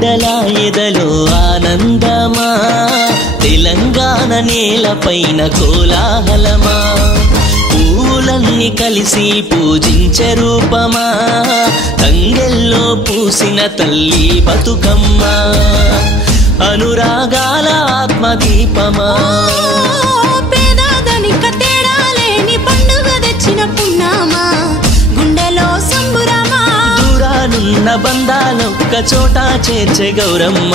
బిడ్డల ఎదలో ఆనందమా తెలంగాణ నేలపైన కోలాహలమా పూలన్నీ కలిసి పూజించే రూపమా తంగెల్లో పూసిన తల్లి బతుకమ్మ అనురాగాల ఆత్మదీపమా పేదదనిక తేడా లేని పండుగ తెచ్చిన పున్నామా గుండెలో సంబురమా దూరానున్న బంధాలొక్క చోట చేర్చే గౌరమ్మ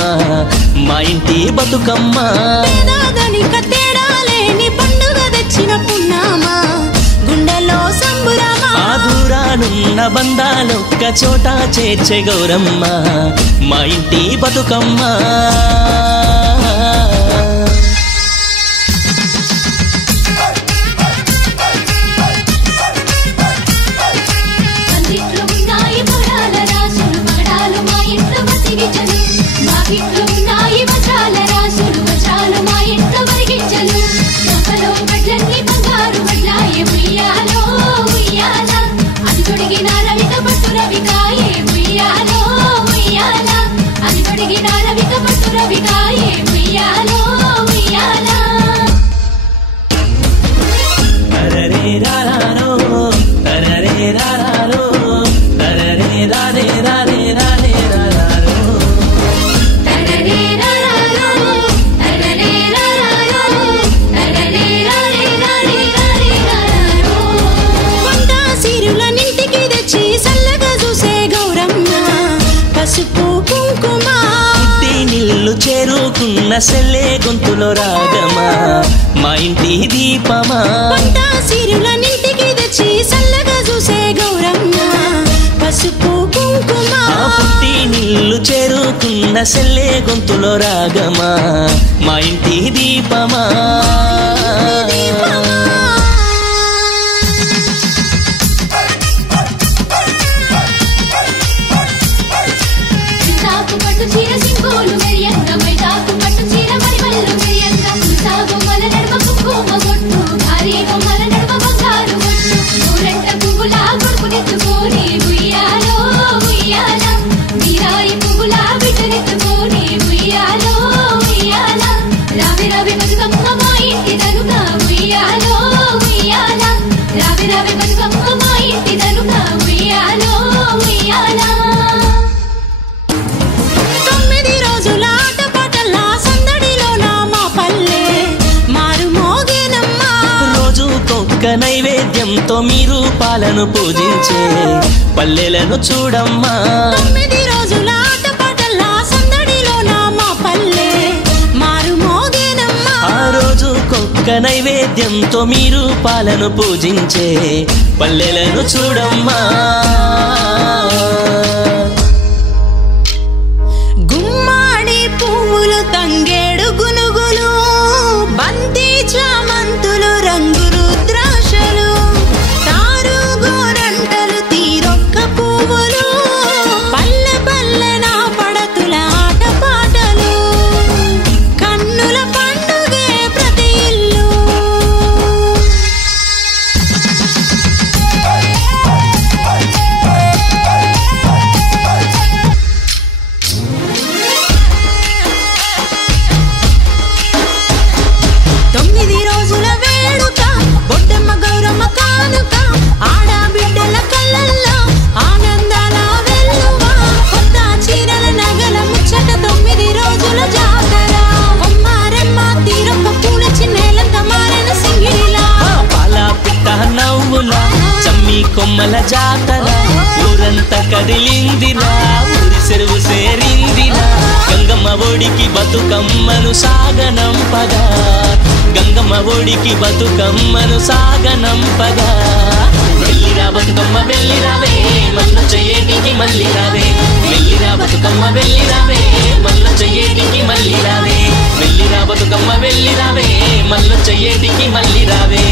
మా ఇంటి బతుకమ్మ పేదదనిక తేడా లేని పండుగ తెచ్చిన పున్నామా గుండెలో సంబురమా దూరానున్న బంధాలొక్క చోట చేర్చే గౌరమ్మ మా ఇంటి బతుకమ్మ చేరుకున్న సెల్లే గొంతులో రాగమా మా ఇంటి దీపమా సిరుల నింటికి తెచ్చి సల్లగా చూసే గౌరమ్మ పసుపు కుంకుమ పుట్టి నిల్లు చేరుకున్న సెల్లే గొంతులో రాగమా మా ఇంటి దీపమా నైవేద్యంతో మీరు పాలను పూజించే పల్లెలను చూడమ్మా 9 రోజుల ఆటపాటల్లా సందడిలో మా పల్లె మారు మోగేనమ్మా ఆ రోజు కొక్క నైవేద్యంతో మీరు పాలను పూజించే పల్లెలను చూడమ్మా గుమ్మాడి పువ్వులు తంగేడు గునుగులు బంతి చామంతులు రంగు కొమ్మల జాతర ఊరంతా కదిలిందిరా ఊరి చెరువు సేరిందిరా గంగమ్మ ఒడికి బతుకమ్మను సాగనంపగా గంగమ్మ ఒడికి బతుకమ్మను సాగనంపగా వెళ్ళిరా బతుకమ్మ వెళ్ళిరావే మల్ల చెయ్యేటికి మళ్ళీ రావే వెళ్ళిరా బతుకమ్మ వెళ్ళిరావే మల్ల చెయ్యేటికి మళ్ళీ రావే వెళ్ళిరా బతుకమ్మ వెళ్ళిరావే మల్ల చెయ్యేటికి మళ్ళీ రావే